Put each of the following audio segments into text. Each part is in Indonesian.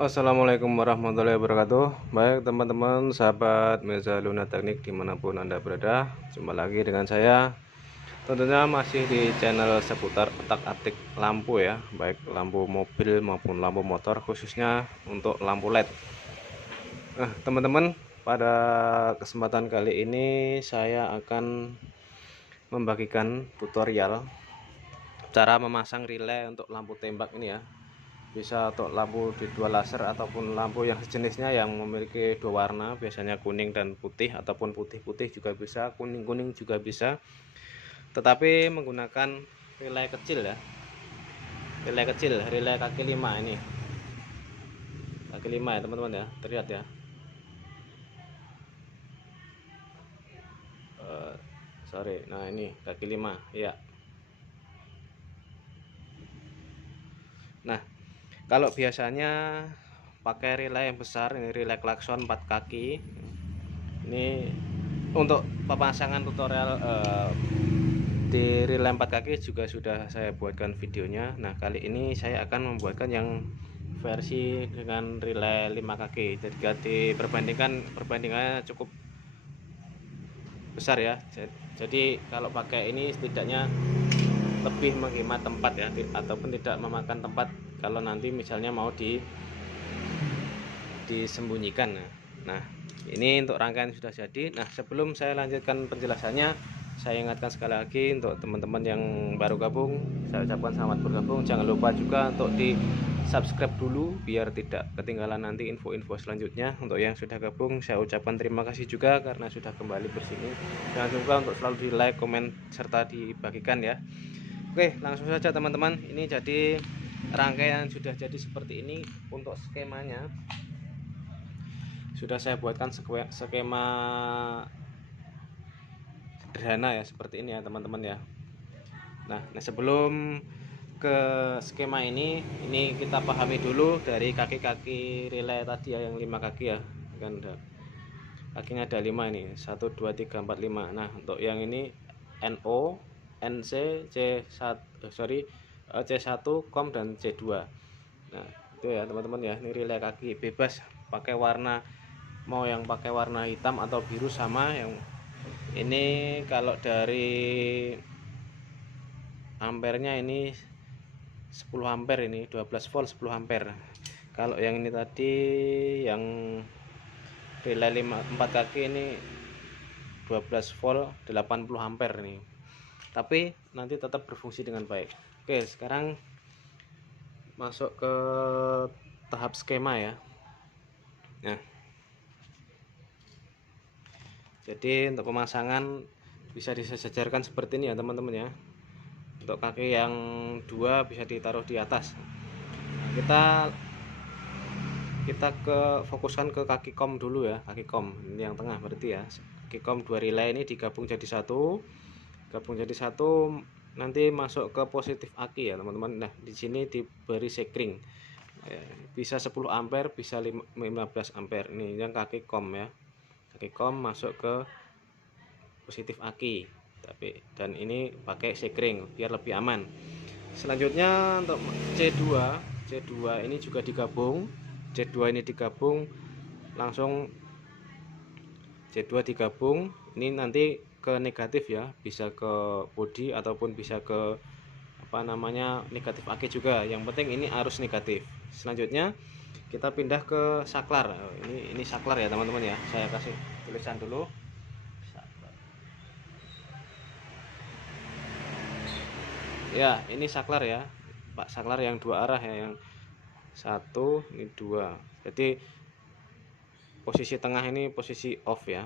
Assalamualaikum warahmatullahi wabarakatuh. Baik teman-teman, sahabat Mirza Luna Teknik dimanapun Anda berada, jumpa lagi dengan saya. Tentunya masih di channel seputar otak-atik lampu ya, baik lampu mobil maupun lampu motor, khususnya untuk lampu LED. Nah teman-teman, pada kesempatan kali ini saya akan membagikan tutorial cara memasang relay untuk lampu tembak ini ya. Bisa untuk lampu di dua laser ataupun lampu yang sejenisnya yang memiliki dua warna, biasanya kuning dan putih, ataupun putih-putih juga bisa, kuning-kuning juga bisa, tetapi menggunakan relay kecil ya, relay kaki 5 ini, kaki 5 ya teman-teman ya, terlihat ya. Sorry, nah ini kaki 5 ya. Nah kalau biasanya pakai relay yang besar, ini relay klakson 4 kaki. Ini untuk pemasangan tutorial di relay 4 kaki juga sudah saya buatkan videonya. Nah kali ini saya akan membuatkan yang versi dengan relay 5 kaki. Jadi perbandingannya cukup besar ya. Jadi kalau pakai ini setidaknya lebih menghemat tempat ya, ataupun tidak memakan tempat kalau nanti misalnya mau disembunyikan. Nah ini untuk rangkaian sudah jadi. Nah sebelum saya lanjutkan penjelasannya, saya ingatkan sekali lagi untuk teman-teman yang baru gabung, saya ucapkan selamat bergabung. Jangan lupa juga untuk di subscribe dulu biar tidak ketinggalan nanti info-info selanjutnya. Untuk yang sudah gabung, saya ucapkan terima kasih juga karena sudah kembali bersini. Jangan lupa untuk selalu di like, komen, serta dibagikan ya. Oke, langsung saja teman-teman. Ini jadi rangkaian sudah jadi seperti ini. Untuk skemanya sudah saya buatkan skema sederhana ya, seperti ini ya teman-teman ya. Nah sebelum ke skema ini kita pahami dulu dari kaki-kaki relay tadi ya, yang 5 kaki ya, kan kakinya ada 5 ini, 1 2 3 4 5. Nah untuk yang ini NO, NC, C1 COM dan C2. Nah itu ya teman-teman ya, ini relay kaki bebas pakai warna, mau yang pakai warna hitam atau biru sama. Yang ini kalau dari ampernya ini 10 ampere, ini 12 volt 10 ampere. Kalau yang ini tadi yang relay 4 kaki ini 12 volt 80 ampere ini, tapi nanti tetap berfungsi dengan baik. Oke, sekarang masuk ke tahap skema ya. Nah jadi untuk pemasangan bisa disejajarkan seperti ini ya teman-teman ya. Untuk kaki yang 2 bisa ditaruh di atas. Nah, kita fokuskan ke kaki kom dulu ya, kaki kom ini yang tengah berarti ya. Kaki kom 2 relay ini digabung jadi satu, nanti masuk ke positif aki ya teman-teman. Nah di sini diberi sekring ya, bisa 10 ampere bisa 15 ampere. Ini yang kaki kom ya, kaki kom masuk ke positif aki, dan ini pakai sekring biar lebih aman. Selanjutnya untuk C2 ini juga digabung. C2 ini digabung langsung, C2 digabung ini nanti ke negatif ya, bisa ke body ataupun bisa ke negatif aki juga. Yang penting ini arus negatif. Selanjutnya kita pindah ke saklar. Ini saklar ya teman-teman ya, saya kasih tulisan dulu. Ya ini saklar ya Pak, saklar yang 2 arah ya, yang 1 ini 2. Jadi posisi tengah ini posisi off ya,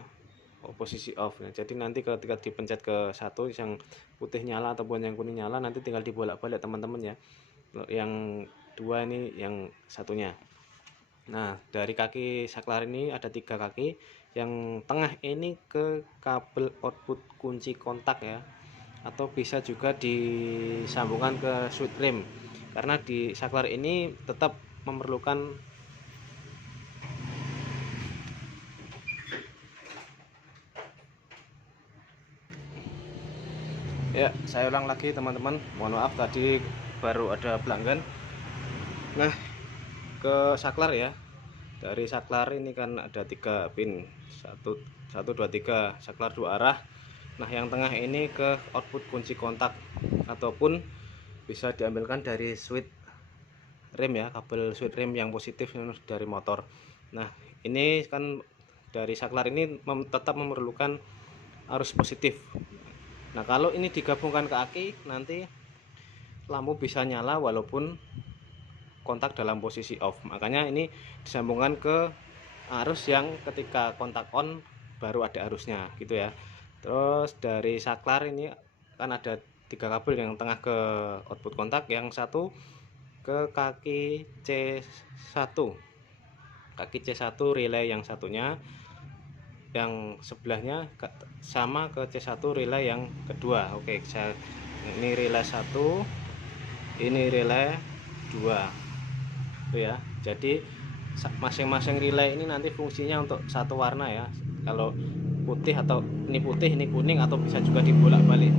posisi off. Nah, jadi nanti ketika dipencet ke 1 yang putih nyala ataupun yang kuning nyala, nanti tinggal dibolak-balik teman-teman ya. Yang 2 ini yang satunya. Nah dari kaki saklar ini ada 3 kaki. Yang tengah ini ke kabel output kunci kontak ya, atau bisa juga disambungkan ke switch rem, karena di saklar ini tetap memerlukan ya. Saya ulang lagi teman-teman, mohon maaf tadi baru ada pelanggan. Nah ke saklar ya. Dari saklar ini kan ada 3 pin, 1 2 3 saklar 2 arah. Nah yang tengah ini ke output kunci kontak ataupun bisa diambilkan dari switch rem ya, kabel switch rem yang positif dari motor. Nah ini kan dari saklar ini tetap memerlukan arus positif. Nah kalau ini digabungkan ke aki, nanti lampu bisa nyala walaupun kontak dalam posisi off. Makanya ini disambungkan ke arus yang ketika kontak on baru ada arusnya gitu ya. Terus dari saklar ini kan ada 3 kabel, yang tengah ke output kontak, yang satu ke kaki C1 relay, yang satunya yang sebelahnya sama ke C1 relay yang kedua. Oke, ini relay 1, ini relay 2 ya. Jadi masing-masing relay ini nanti fungsinya untuk satu warna ya. Kalau putih atau ini putih, ini kuning, atau bisa juga dibolak-balik.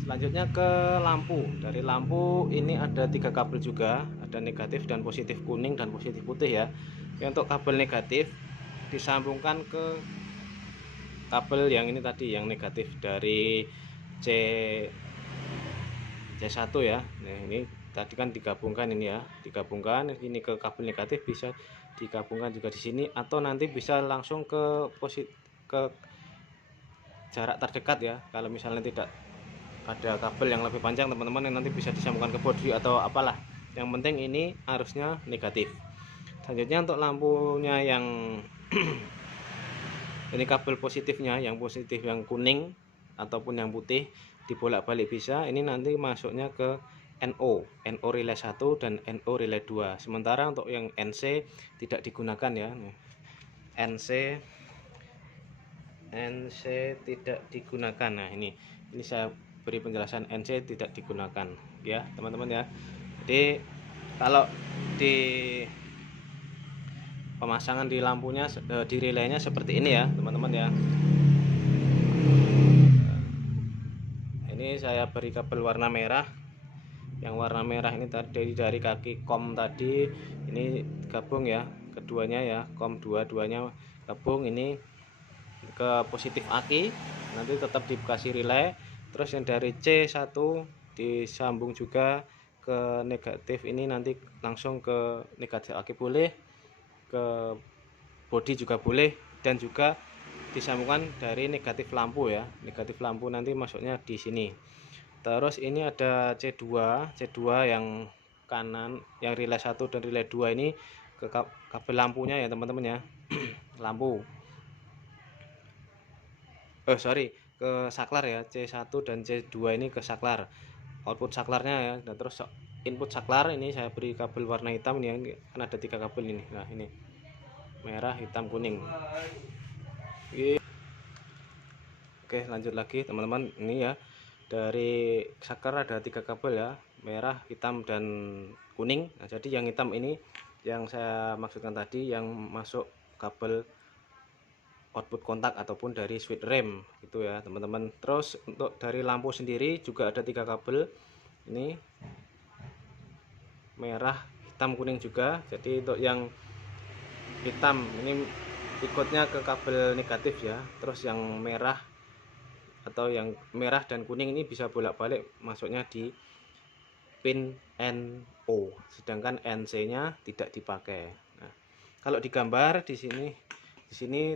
Selanjutnya ke lampu. Dari lampu ini ada 3 kabel juga, ada negatif dan positif kuning dan positif putih ya. Untuk kabel negatif disambungkan ke kabel yang ini tadi, yang negatif dari C1 ya. Nah ini tadi kan digabungkan, ini ya, digabungkan ini ke kabel negatif, bisa digabungkan juga di sini, atau nanti bisa langsung ke jarak terdekat ya. Kalau misalnya tidak ada kabel yang lebih panjang teman-teman, yang nanti bisa disambungkan ke bodi atau apalah, yang penting ini arusnya negatif. Selanjutnya untuk lampunya yang ini kabel positifnya, yang positif yang kuning ataupun yang putih dibolak-balik bisa. Ini nanti masuknya ke NO relay 1 dan NO relay 2. Sementara untuk yang NC tidak digunakan ya. NC tidak digunakan. Nah ini saya beri penjelasan, NC tidak digunakan ya teman-teman ya. Jadi kalau di pemasangan di lampunya, di relaynya seperti ini ya teman-teman ya. Ini saya beri kabel warna merah. Yang warna merah ini tadi dari kaki kom tadi, ini gabung ya, keduanya ya, kom dua-duanya gabung ini ke positif aki, nanti tetap dikasih relay. Terus yang dari C1 disambung juga ke negatif, ini nanti langsung ke negatif aki boleh, ke bodi juga boleh, dan juga disambungkan dari negatif lampu ya. Negatif lampu nanti masuknya di sini. Terus ini ada C2 yang kanan, yang relay 1 dan relay 2 ini ke kabel lampunya ya teman-teman ya. Lampu ke saklar ya, C1 dan C2 ini ke saklar, output saklarnya ya. Dan terus input saklar ini saya beri kabel warna hitam ini, kan ada 3 kabel ini. Nah ini merah, hitam, kuning. Oke, lanjut lagi teman-teman. Ini ya, dari saklar ada 3 kabel ya, merah, hitam, dan kuning. Nah jadi yang hitam ini yang saya maksudkan tadi, yang masuk kabel output kontak ataupun dari switch rem gitu ya teman-teman. Terus untuk dari lampu sendiri juga ada 3 kabel, ini merah, hitam, kuning juga. Jadi untuk yang hitam ini ikutnya ke kabel negatif ya. Terus yang merah atau yang merah dan kuning ini bisa bolak-balik masuknya di pin NO, sedangkan NC nya tidak dipakai. Nah kalau digambar di sini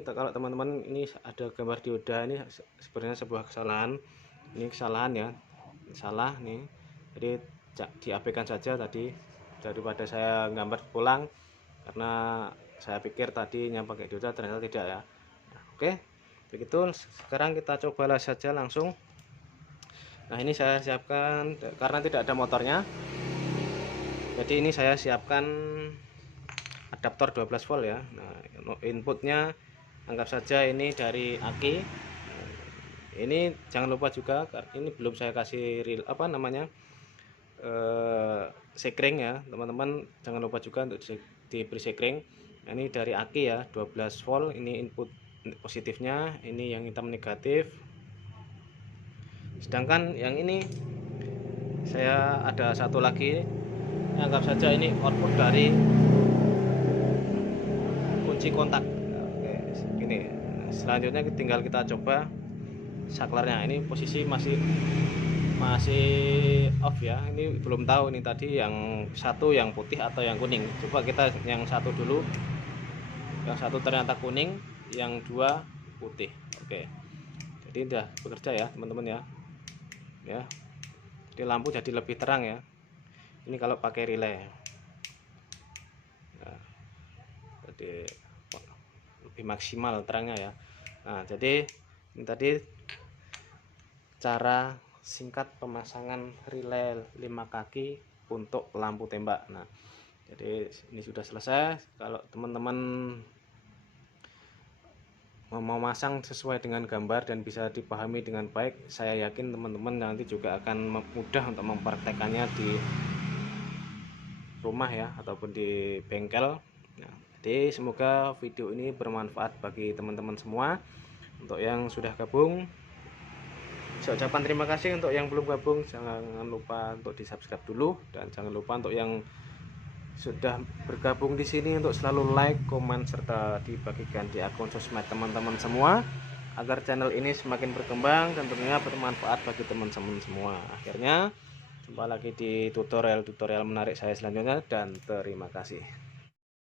kalau teman-teman, ini ada gambar dioda, ini sebenarnya sebuah kesalahan. Ini kesalahan ya, salah nih. Jadi diabaikan saja tadi, daripada saya gambar pulang, karena saya pikir tadinya pakai dioda, ternyata tidak ya. Nah, oke, begitu. Sekarang kita cobalah saja langsung. Nah ini saya siapkan karena tidak ada motornya, jadi ini saya siapkan adaptor 12 volt ya. Nah inputnya anggap saja ini dari aki. Ini jangan lupa juga, ini belum saya kasih sekring ya teman-teman, jangan lupa juga untuk diberi sekring. Nah, ini dari aki ya, 12 volt, ini input positifnya, ini yang hitam negatif. Sedangkan yang ini saya ada satu lagi, anggap saja ini output dari kunci kontak. Oke, ini selanjutnya tinggal kita coba saklarnya. Ini posisi masih off ya, ini belum tahu ini tadi yang satu yang putih atau yang kuning. Coba kita yang satu dulu, yang satu ternyata kuning, yang dua putih. Oke, jadi udah bekerja ya teman-teman ya. Jadi lampu jadi lebih terang ya, ini kalau pakai relay. Nah, jadi lebih maksimal terangnya ya. Nah, jadi ini tadi cara singkat pemasangan relay 5 kaki untuk lampu tembak. Nah, jadi ini sudah selesai. Kalau teman-teman mau masang sesuai dengan gambar dan bisa dipahami dengan baik, saya yakin teman-teman nanti juga akan mudah untuk mempraktekannya di rumah ya, ataupun di bengkel. Nah, jadi semoga video ini bermanfaat bagi teman-teman semua. Untuk yang sudah gabung, saya ucapkan terima kasih. Untuk yang belum gabung, jangan lupa untuk di subscribe dulu, dan jangan lupa untuk yang sudah bergabung di sini untuk selalu like, komen, serta dibagikan di akun sosmed teman-teman semua, agar channel ini semakin berkembang dan tentunya bermanfaat bagi teman-teman semua. Akhirnya jumpa lagi di tutorial menarik saya selanjutnya, dan terima kasih.